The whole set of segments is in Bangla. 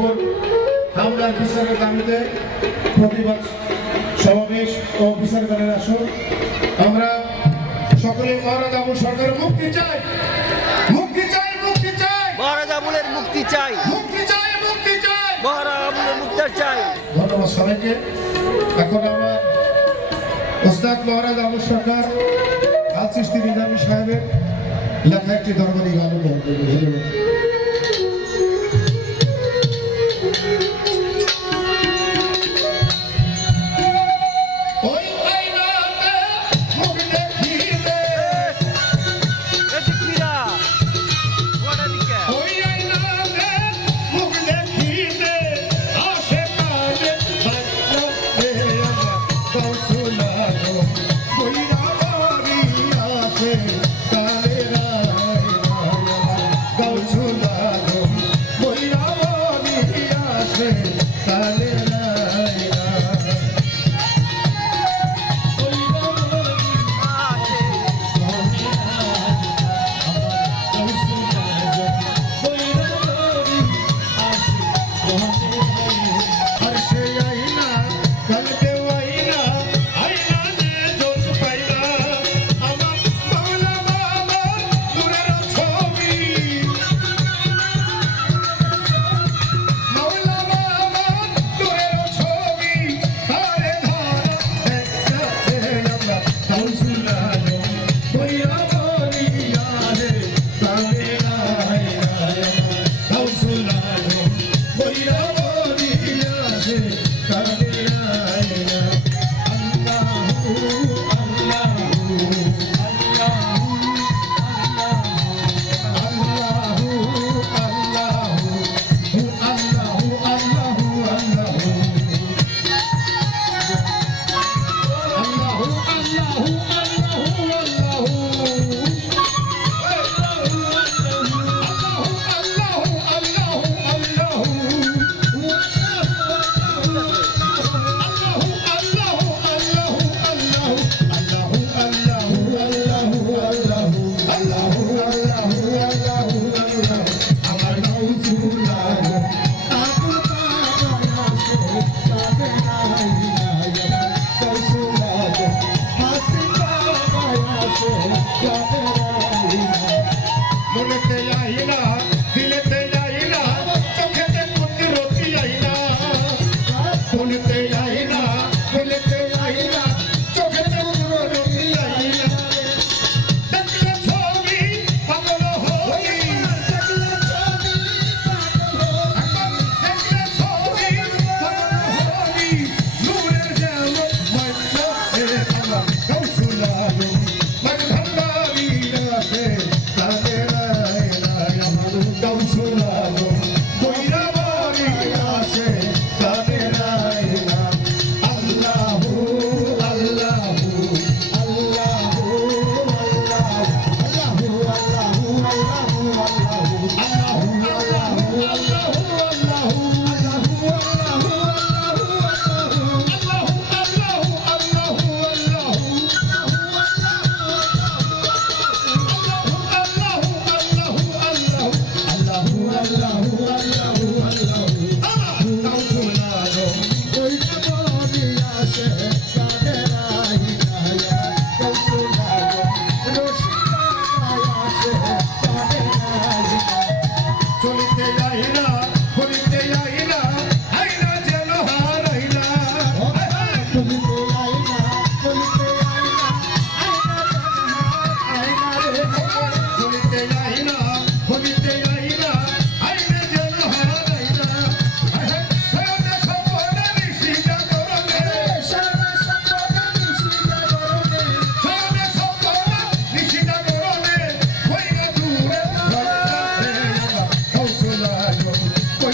ঠাকুর আমরা বিচারের দাবিতে প্রতিবাদ সমাবেশ ও বিচার করার আসুন। আমরা সকলে মহারাজ আবুল সরকারের মুক্তি চাই। মুক্তি চাই মুক্তি চাই। মহারাজ আবুলের মুক্তি চাই। মুক্তি চাই মুক্তি চাই। মহারাজ আবুলের মুক্তি চাই। ধন্যবাদ সবাইকে। এখন আমরা ওস্তাদ মহারাজ আবুল সরকার আল সিস্তি নিজামী সাহেবের লেখা একটি দরবারি গান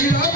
you Florida.